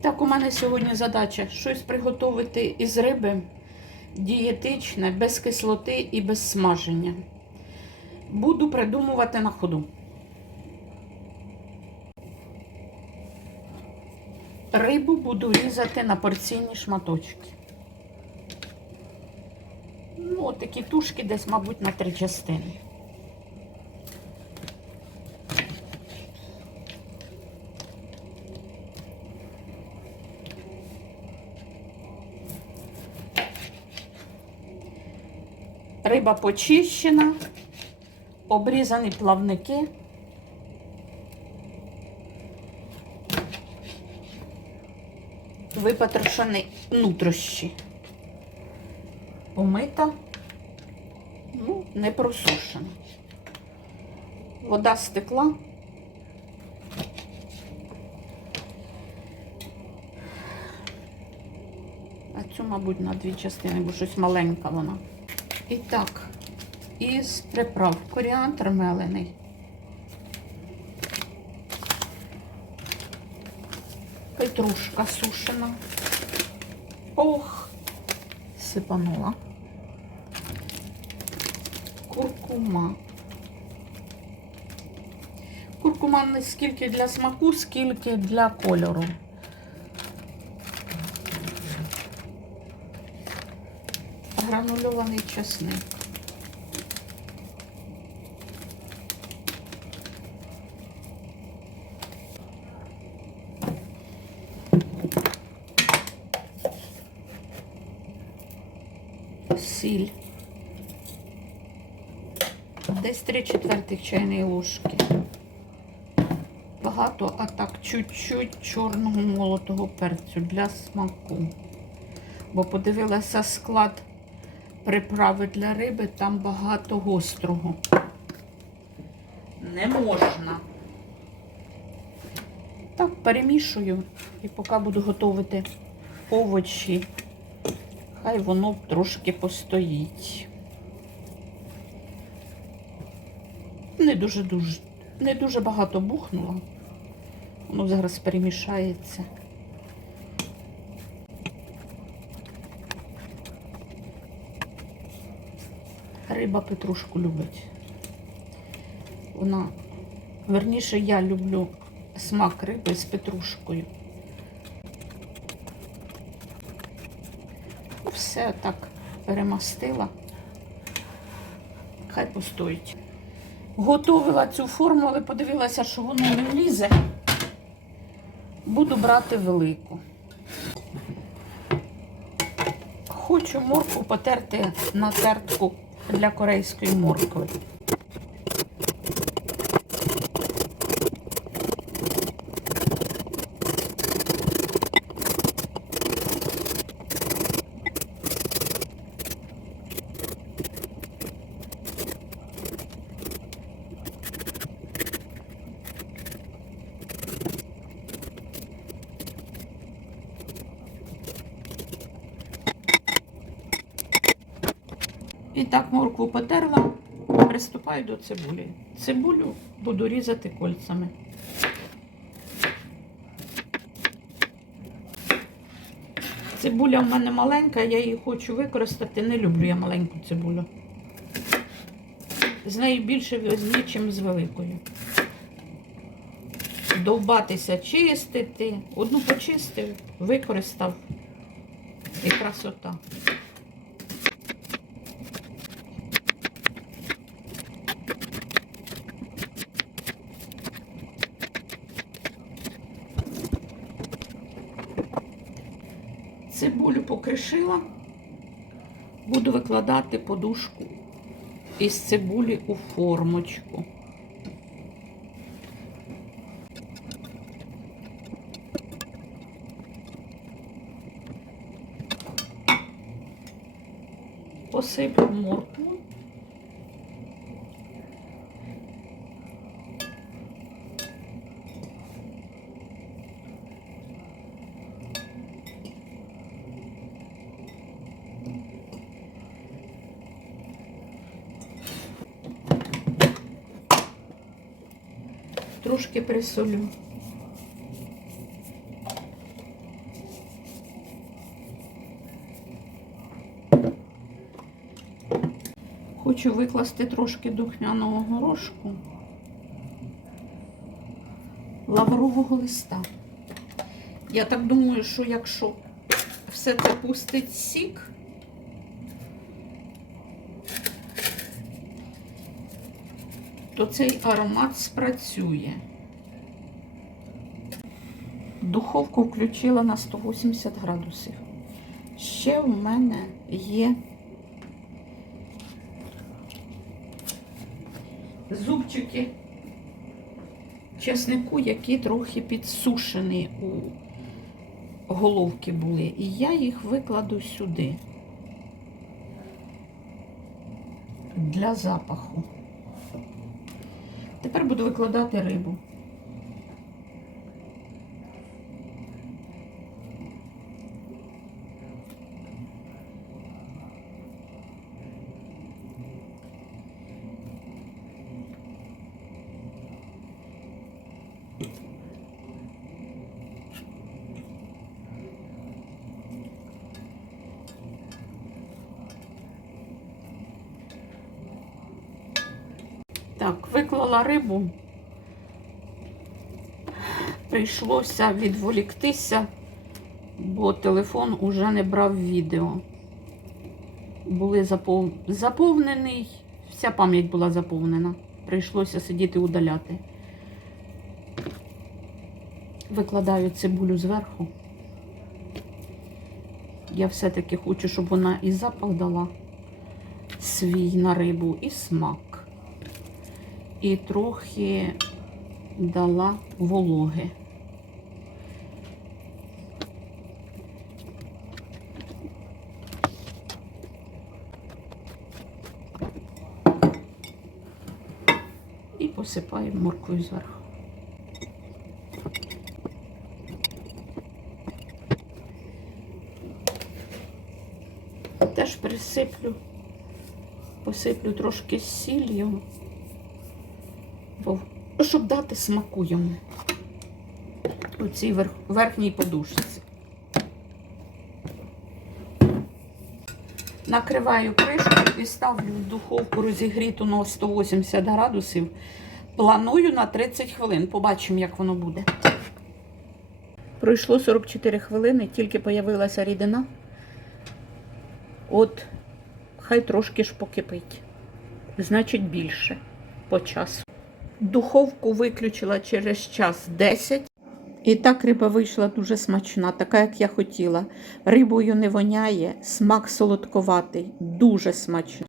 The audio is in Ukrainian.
Так, у мене сьогодні задача щось приготувати із риби дієтичне, без кислоти і без смаження. Буду придумувати на ходу. Рибу буду різати на порційні шматочки. Ну, такі тушки десь, мабуть, на три частини. Риба почищена, обрізані плавники. Випотрошені нутрощі. Помита, ну, не просушена. Вода стекла. А цю, мабуть, на дві частини, бо щось маленька вона. І так, із приправ коріандр мелений. Петрушка сушена. Ох, сипанула. Куркума. Куркума не скільки для смаку, скільки для кольору. Гранульований чесник. Сіль. Десь 3 четвертих чайної ложки. Багато, а так чуть-чуть чорного молотого перцю для смаку. Бо подивилася склад приправи для риби, там багато гострого. Не можна. Так, перемішую і поки буду готувати овочі, хай воно трошки постоїть. Не дуже дуже, не дуже багато бухнуло. Воно зараз перемішається. Риба петрушку любить. Вона, верніше, я люблю смак риби з петрушкою. Все так перемастила. Хай постоїть. Готовила цю форму, але подивилася, що воно не влізе. Буду брати велику. Хочу моркву потерти на тертку അല്ല കുറേ ഐസ്ക്രീം മുറുക്ക് І так моркву потерла, приступаю до цибулі. Цибулю буду різати кольцями. Цибуля в мене маленька, я її хочу використати. Не люблю я маленьку цибулю. З нею більше везлі, ніж з великою. Довбатися, чистити. Одну почистив, використав. І красота. Цибулю покришила, буду викладати подушку із цибулі у формочку. Посиплю моркву. трошки присолю. Хочу викласти трошки духмяного горошку, лаврового листа. Я так думаю, що якщо все це пустить сік, то цей аромат спрацює. Духовку включила на 180 градусів. Ще в мене є зубчики чеснику, які трохи підсушені у головки були. І я їх викладу сюди для запаху. Тепер буду викладати рибу. Так, виклала рибу. Прийшлося відволіктися, бо телефон уже не брав відео. Були запов... заповнений, вся пам'ять була заповнена. Прийшлося сидіти удаляти. Викладаю цибулю зверху. Я все-таки хочу, щоб вона і запах дала свій на рибу, і смак і трохи дала вологи. І посипаємо морквою зверху. Теж присиплю, посиплю трошки сіллю щоб дати смаку йому у цій верх- верхній подушці. Накриваю кришкою і ставлю в духовку розігріту на 180 градусів. Планую на 30 хвилин. Побачимо, як воно буде. Пройшло 44 хвилини, тільки появилася рідина. От, хай трошки ж покипить. Значить, більше по часу. Духовку виключила через час 10. І так риба вийшла дуже смачна, така, як я хотіла. Рибою не воняє, смак солодковатий, дуже смачний.